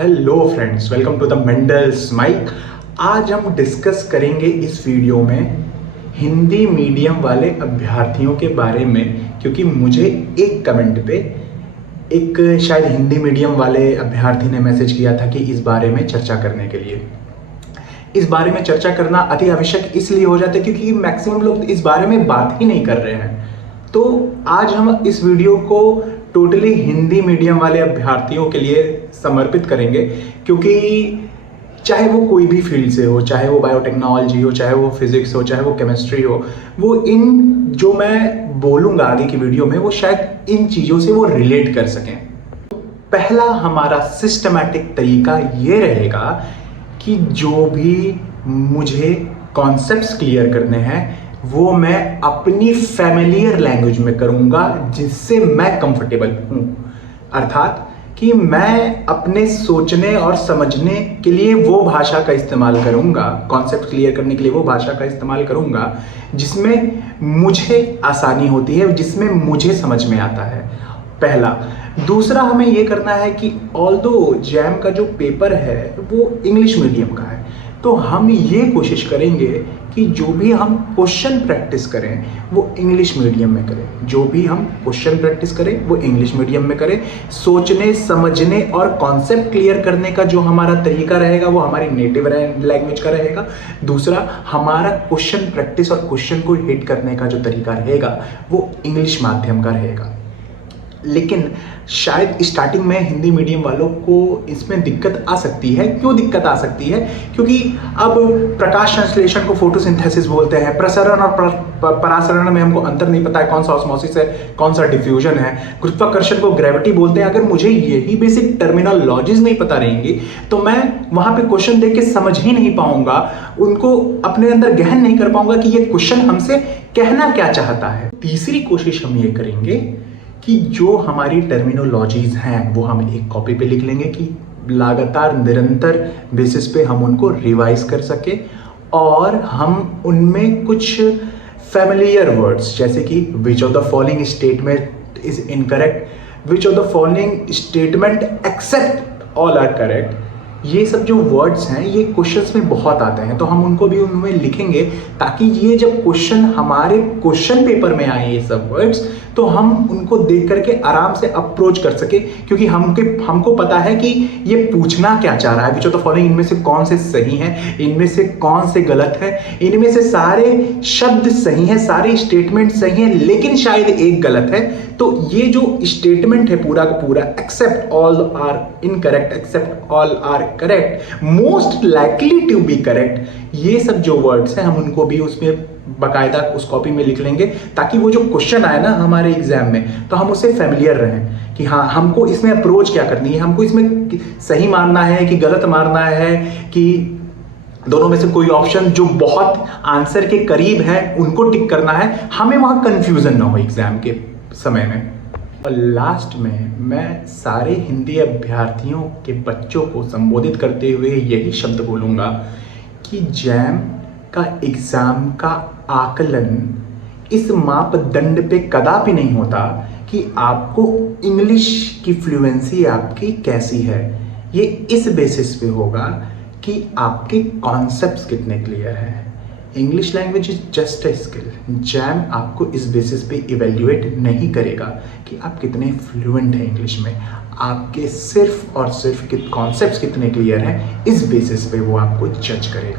Hello friends, welcome to the Mendel's mic. आज हम discuss करेंगे इस वीडियो में हिंदी मीडियम वाले अभ्यर्थियों के बारे में, क्योंकि मुझे एक कमेंट पे एक शायद हिंदी मीडियम वाले अभ्यर्थी ने मैसेज किया था कि इस बारे में चर्चा करने के लिए। इस बारे में चर्चा करना अति आवश्यक इसलिए हो जाता है क्योंकि मैक्सिमम लोग इस बारे में बात ही नहीं कर रहे हैं। तो आज हम इस वीडियो को टोटली हिंदी मीडियम वाले अभ्यर्थियों के लिए समर्पित करेंगे, क्योंकि चाहे वो कोई भी फील्ड से हो, चाहे वो बायोटेक्नोलॉजी हो, चाहे वो फिजिक्स हो, चाहे वो केमिस्ट्री हो, वो इन जो मैं बोलूँगा आगे की वीडियो में वो शायद इन चीज़ों से वो रिलेट कर सकें। पहला हमारा सिस्टमैटिक तरीका ये रहेगा कि जो भी मुझे कॉन्सेप्ट्स क्लियर करने हैं वो मैं अपनी फैमिलियर लैंग्वेज में करूंगा, जिससे मैं कंफर्टेबल हूं। अर्थात कि मैं अपने सोचने और समझने के लिए वो भाषा का इस्तेमाल करूंगा, कॉन्सेप्ट क्लियर करने के लिए वो भाषा का इस्तेमाल करूंगा जिसमें मुझे आसानी होती है, जिसमें मुझे समझ में आता है। पहला। दूसरा, हमें ये करना है कि ऑल्दो जैम का जो पेपर है वो इंग्लिश मीडियम का है, तो हम ये कोशिश करेंगे कि जो भी हम क्वेश्चन प्रैक्टिस करें वो इंग्लिश मीडियम में करें। जो भी हम क्वेश्चन प्रैक्टिस करें वो इंग्लिश मीडियम में करें। सोचने, समझने और कॉन्सेप्ट क्लियर करने का जो हमारा तरीका रहेगा वो हमारी नेटिव लैंग्वेज का रहेगा। दूसरा, हमारा क्वेश्चन प्रैक्टिस और क्वेश्चन को हिट करने का जो तरीका रहेगा वो इंग्लिश माध्यम का रहेगा। लेकिन शायद स्टार्टिंग में हिंदी मीडियम वालों को इसमें दिक्कत आ सकती है। क्यों दिक्कत आ सकती है? क्योंकि अब प्रकाश संश्लेषण को फोटोसिंथेसिस बोलते हैं, प्रसरण और परासरण में हमको अंतर नहीं पता है, कौन सा ऑस्मोसिस है, कौन सा डिफ्यूजन है। गुरुत्वाकर्षण को ग्रेविटी बोलते हैं। अगर मुझे यही बेसिक टर्मिनोलॉजीज नहीं पता रहेंगी तो मैं वहां पे क्वेश्चन देख के समझ ही नहीं पाऊंगा, उनको अपने अंदर गहन नहीं कर पाऊंगा कि ये क्वेश्चन हमसे कहना क्या चाहता है। तीसरी कोशिश हम ये करेंगे कि जो हमारी टर्मिनोलॉजीज हैं वो हम एक कॉपी पे लिख लेंगे कि लगातार निरंतर बेसिस पे हम उनको रिवाइज कर सके, और हम उनमें कुछ फैमिलियर वर्ड्स जैसे कि which of the following statement is incorrect, which of the following statement except all are correct, ये सब जो वर्ड्स हैं ये क्वेश्चंस में बहुत आते हैं, तो हम उनको भी उनमें लिखेंगे ताकि ये जब क्वेश्चन हमारे क्वेश्चन पेपर में आए ये सब वर्ड्स तो हम उनको देख करके आराम से अप्रोच कर सके, क्योंकि हमको पता है कि ये पूछना क्या चाह रहा है। विच ऑफ द फॉलोइंग, इनमें से कौन से सही हैं, इनमें से कौन से गलत है, इनमें से सारे शब्द सही हैं, सारे स्टेटमेंट सही हैं, लेकिन शायद एक गलत है। तो ये जो स्टेटमेंट है पूरा का पूरा, except all are incorrect, except all are correct, most likely to be correct, ये सब जो वर्ड्स हैं हम उनको भी उसमें बाकायदा उस कॉपी में लिख लेंगे, ताकि वो जो क्वेश्चन आए ना हमारे एग्जाम में तो हम उससे फैमिलियर रहें कि हाँ हमको इसमें अप्रोच क्या करनी है, हमको इसमें सही मारना है कि गलत मारना है, कि दोनों में से कोई ऑप्शन जो बहुत आंसर के करीब है उनको टिक करना है। हमें वहां कंफ्यूजन ना हो एग्जाम के समय में। और लास्ट में मैं सारे हिंदी अभ्यर्थियों के बच्चों को संबोधित करते हुए यही शब्द बोलूँगा कि जैम का एग्ज़ाम का आकलन इस मापदंड पे कदापि नहीं होता कि आपको इंग्लिश की फ्लुएंसी आपकी कैसी है। ये इस बेसिस पे होगा कि आपके कॉन्सेप्ट्स कितने क्लियर हैं। English language is just a skill. Jam आपको इस बेसिस पे इवेल्युएट नहीं करेगा कि आप कितने फ्लुएंट हैं इंग्लिश में, आपके सिर्फ और सिर्फ कॉन्सेप्ट्स कितने क्लियर हैं, इस बेसिस पे वो आपको जज करेगा।